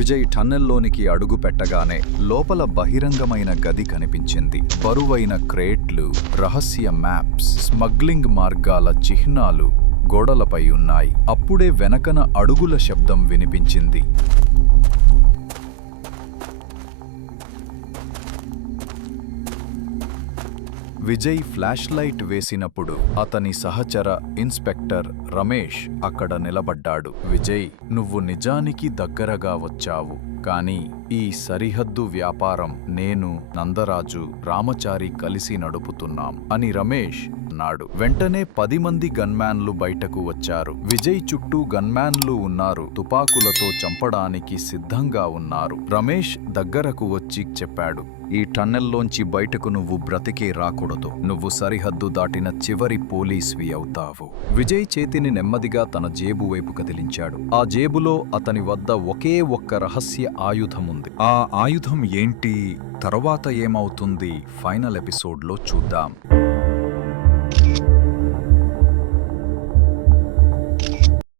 విజయ్ టన్నెల్లోనికి అడుగు పెట్టగానే లోపల బహిరంగమైన గది కనిపించింది. బరువైన క్రేట్లు, రహస్య మ్యాప్స్, స్మగ్లింగ్ మార్గాల చిహ్నాలు గోడలపై ఉన్నాయి. అప్పుడే వెనకన అడుగుల శబ్దం వినిపించింది. విజయ్ ఫ్లాష్ లైట్ వేసినప్పుడు అతని సహచర ఇన్స్పెక్టర్ రమేష్ అక్కడ నిలబడ్డాడు. విజయ్, నువ్వు నిజానికి దగ్గరగా వచ్చావు, కానీ ఈ సరిహద్దు వ్యాపారం నేను, నందరాజు, రామచారి కలిసి నడుపుతున్నాం అని రమేష్ అన్నాడు. వెంటనే 10 మంది గన్మ్యాన్లు బయటకు వచ్చారు. విజయ్ చుట్టూ గన్మ్యాన్లు ఉన్నారు. తుపాకులతో చంపడానికి సిద్ధంగా ఉన్నారు. రమేష్ దగ్గరకు వచ్చి చెప్పాడు, ఈ టన్నెల్లోంచి బయటకు నువ్వు బ్రతికే రాకూడదు. నువ్వు సరిహద్దు దాటిన చివరి పోలీస్వి అవుతావు. విజయ్ చేతిని నెమ్మదిగా తన జేబు వైపు కదిలించాడు. ఆ జేబులో అతని వద్ద ఒకే ఒక్క రహస్య ఆయుధముంది. ఆ ఆయుధం ఏంటి, తర్వాత ఏమవుతుంది, ఫైనల్ ఎపిసోడ్లో చూద్దాం.